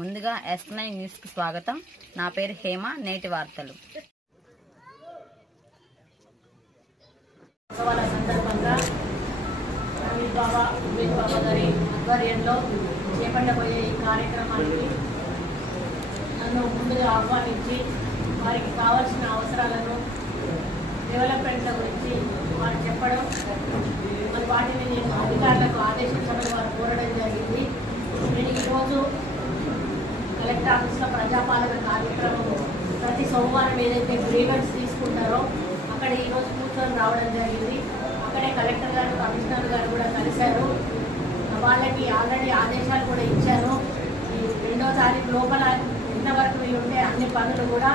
ముందుగా S9 news కి స్వాగతం. నా పేరు హేమ. నేటి వార్తలు. సందర్భంగా అనిల్ బాబా గారి ఆధ్వర్యంలో చేపట్టబోయే ఈ కార్యక్రమానికి నన్ను ముందుగా ఆహ్వానించి వారికి కావాల్సిన అవసరాలను డెవలప్మెంట్ల గురించి వారు చెప్పడం, మరి వాటిని నేను అధికారులకు ఆదేశించడం వారు కోరడం జరిగింది. నేను ఈరోజు కలెక్టర్ ఆఫీస్లో ప్రజాపాలన కార్యక్రమం ప్రతి సోమవారం ఏదైతే గ్రీవెన్స్ తీసుకుంటారో అక్కడ ఈరోజు కూర్చొని రావడం జరిగింది. అక్కడే కలెక్టర్ గారు, కమిషనర్ గారు కూడా కలిశారు. వాళ్ళకి ఆల్రెడీ ఆదేశాలు కూడా ఇచ్చాను. ఈ 2వ తారీఖు లోపల ఎంతవరకు వీలుంటే అన్ని పనులు కూడా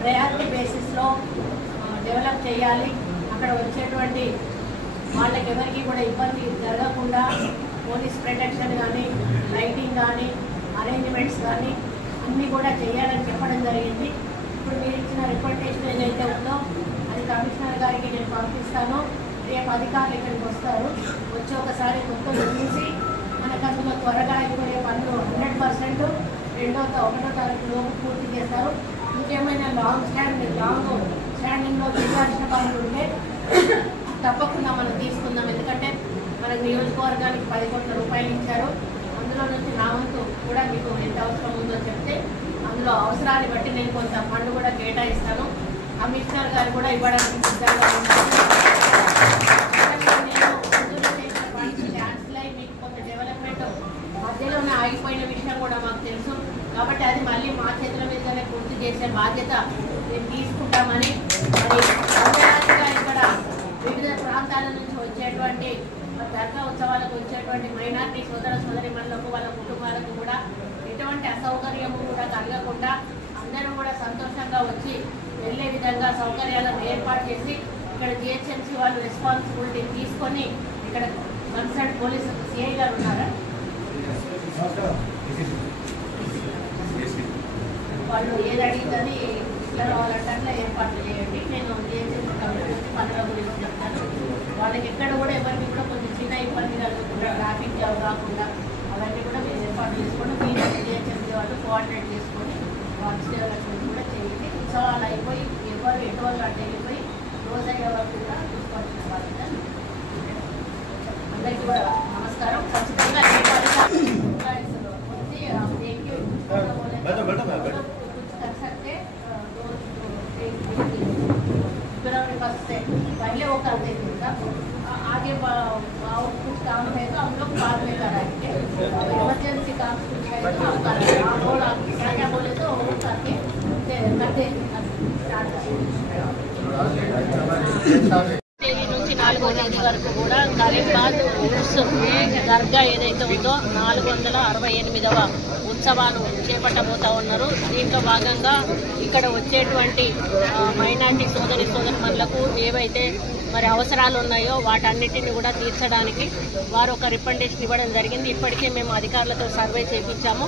ప్రయారిటీ బేసిస్లో డెవలప్ చేయాలి. అక్కడ వచ్చేటువంటి వాళ్ళకి ఎవరికి కూడా ఇబ్బంది జరగకుండా పోలీస్ ప్రొటెక్షన్ కానీ, లైటింగ్ కానీ, అరేంజ్మెంట్స్ కానీ అన్నీ కూడా చేయాలని చెప్పడం జరిగింది. ఇప్పుడు మీరు ఇచ్చిన రిప్రజెంటేషన్ ఏదైతే ఉందో అది కమిషనర్ గారికి నేను పంపిస్తాను. రేపు అధికారులు ఇక్కడికి వస్తారు. వచ్చి ఒకసారి మొత్తం చూసి మనకు అందులో త్వరగా అయిపోయే పనులు 100% 1వ తారీఖు లోపు పూర్తి చేస్తారు. ఇంకేమైనా లాంగ్ స్టాండింగ్లో చేయాల్సిన పనులు ఉంటే తప్పకుండా మనం తీసుకుందాం. ఎందుకంటే మనకు నియోజకవర్గానికి 10 కోట్ల రూపాయలు ఇచ్చారు. అందులో నుంచి నా వంతు కూడా మీకు ఎంత అవసరం ఉందో చెప్తే అందులో అవసరాన్ని బట్టి నేను కొంత ఫండ్ కూడా కేటాయిస్తాను. కమిషనర్ గారు కూడా ఇవ్వడానికి సిద్ధంగా ఉన్నారు. నేను మంజూరు చేసిన ఫండ్స్ క్యాన్సిల్ అయ్యి మీకు కొంత డెవలప్మెంట్ మధ్యలోనే ఆగిపోయిన విషయం కూడా మాకు తెలుసు. కాబట్టి అది మళ్ళీ మా చేతుల మీదనే పూర్తి చేసే బాధ్యత మేము తీసుకుంటామని, మరి ఇక్కడ వివిధ ప్రాంతాల నుంచి వచ్చేటువంటి దర్గా ఉత్సవాలకు వచ్చేటువంటి మైనార్టీ సోదరీమణులకు, వాళ్ళ కుటుంబాలకు కూడా ఎటువంటి అసౌకర్యము కూడా కలగకుండా అందరూ కూడా సంతోషంగా వచ్చి వెళ్ళే విధంగా సౌకర్యాలను ఏర్పాటు చేసి ఇక్కడ GHMC వాళ్ళు రెస్పాన్సిబిలిటీ తీసుకొని ఇక్కడ కన్సర్న్ పోలీసు CI గారు ఉన్నారా, వాళ్ళు ఏది అడిగిందని ఇట్లా రావాలంటే అట్లా ఏర్పాట్లు చేయండి. నేను GHMC కమిటీ పనుల గురించి చెప్తాను. వాళ్ళకి ఎక్కడ కూడా ఎవరికి కూడా కొంచెం చిన్న ఇబ్బంది కలగకుండా, ట్రాఫిక్ జామ్ కాకుండా అవన్నీ కూడా మీరు ఏర్పాటు చేసుకోండి. మీరు GHMC వాళ్ళు కోఆర్డినేట్ చేసుకొని వర్క్స్ డెవలప్మెంట్ కూడా చేయండి. ఉత్సవాలు అయిపోయి ఎవరు ఎటువంటి అటు వెళ్ళిపోయి రోజు అయ్యే వరకు కూడా చూసుకోవాల్సిన బాధ్యత. అందరికీ కూడా నమస్కారం. ఖచ్చితంగా फरवरी 1 से पहले वो कर देते हैं। आगे कुछ काम है तो हम लोग बाद में कराएंगे। इमरजेंसी काम कुछ है तो हम करेंगे। आप और क्या बोले तो वो करके करते स्टार्ट करेंगे। 4వ తేదీ వరకు కూడా ఖరీబాద్ దర్గా ఏదైతే ఉందో 468వ ఉత్సవాలు చేపట్టబోతా ఉన్నారు. దీంట్లో భాగంగా ఇక్కడ వచ్చేటువంటి మైనార్టీ సోదరీమణులకు ఏవైతే మరి అవసరాలు ఉన్నాయో వాటన్నిటిని కూడా తీర్చడానికి వారు ఒక రికమెండేషన్ ఇవ్వడం జరిగింది. ఇప్పటికే మేము అధికారులతో సర్వే చేయించాము.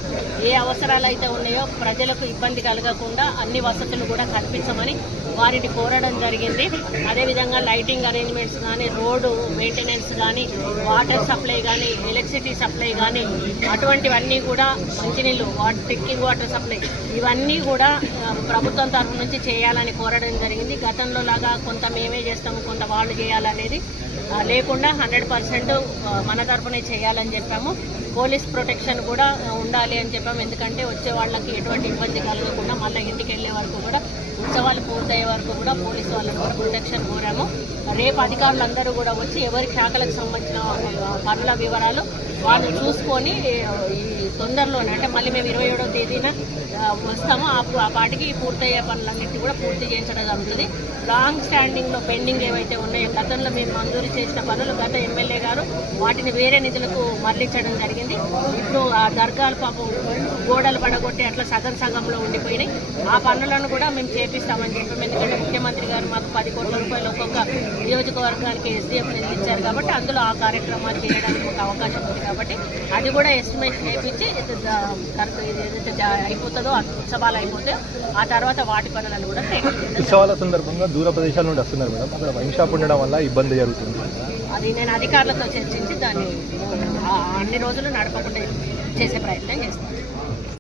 ఏ అవసరాలు అయితే ఉన్నాయో ప్రజలకు ఇబ్బంది కలగకుండా అన్ని వసతులు కూడా కల్పించమని వారిని కోరడం జరిగింది. అదేవిధంగా లైటింగ్ అరేంజ్మెంట్స్ కానీ, రోడ్డు మెయింటెనెన్స్ కానీ, వాటర్ సప్లై కానీ, ఎలక్ట్రిసిటీ సప్లై కానీ అటువంటివన్నీ కూడా, మంచినీళ్ళు, డ్రింకింగ్ వాటర్ సప్లై ఇవన్నీ కూడా ప్రభుత్వం తరఫు నుంచి చేయాలని కోరడం జరిగింది. గతంలో లాగా కొంత మేమే చేస్తాము, కొంత వాళ్ళు చేయాలనేది లేకుండా 100% మన తరఫునే చేయాలని చెప్పాము. పోలీస్ ప్రొటెక్షన్ కూడా ఉండాలి అని చెప్పాము. ఎందుకంటే వచ్చే వాళ్ళకి ఎటువంటి ఇబ్బంది కలగకుండా మళ్ళీ ఇంటికి వెళ్ళే వరకు కూడా, ఉత్సవాలు పూర్తయ్యే వరకు కూడా పోలీసు వాళ్ళని కూడా ప్రొటెక్షన్ కోరాము. రేపు అధికారులందరూ కూడా వచ్చి ఎవరి శాఖలకు సంబంధించిన పనుల వివరాలు వాళ్ళు చూసుకొని ఈ తొందరలోనే, అంటే మళ్ళీ మేము 27వ తేదీన వస్తాము. ఆ పాటికి పూర్తయ్యే పనులన్నింటినీ కూడా పూర్తి చేయించడం జరుగుతుంది. లాంగ్ స్టాండింగ్లో పెండింగ్ ఏవైతే ఉన్నాయో గతంలో మేము మంజూరు చేసిన పనులు గత ఎమ్మెల్యే గారు వాటిని వేరే నిధులకు మళ్లించడం జరిగింది. ఇప్పుడు ఆ దర్గాలు పాపం గోడలు పడగొట్టి అట్లా సగంలో ఉండిపోయినాయి. ఆ పనులను కూడా మేము చేపిస్తామని చెప్పాము. ఎందుకంటే ముఖ్యమంత్రి గారు మాకు 10 కోట్ల రూపాయలు ఒక్కొక్క నియోజకవర్గానికి SDF నిధులు ఇచ్చారు కాబట్టి అందులో ఆ కార్యక్రమాలు చేయడానికి ఒక అవకాశం ఉంది. కాబట్టి అది కూడా ఎస్టిమేషన్ వేయించి ఏదైతే అయిపోతుందో ఉత్సవాలు అయిపోతే ఆ తర్వాత వాటి పనులను కూడా ఉత్సవాల సందర్భంగా దూర ప్రదేశాల నుండి వస్తున్నారు మేడం. అక్కడ వైన్ షాప్ ఉండడం వల్ల ఇబ్బంది జరుగుతుంది. అది నేను అధికారులతో చర్చించి దాన్ని అన్ని రోజులు నడపకుండా చేసే ప్రయత్నం చేస్తాను.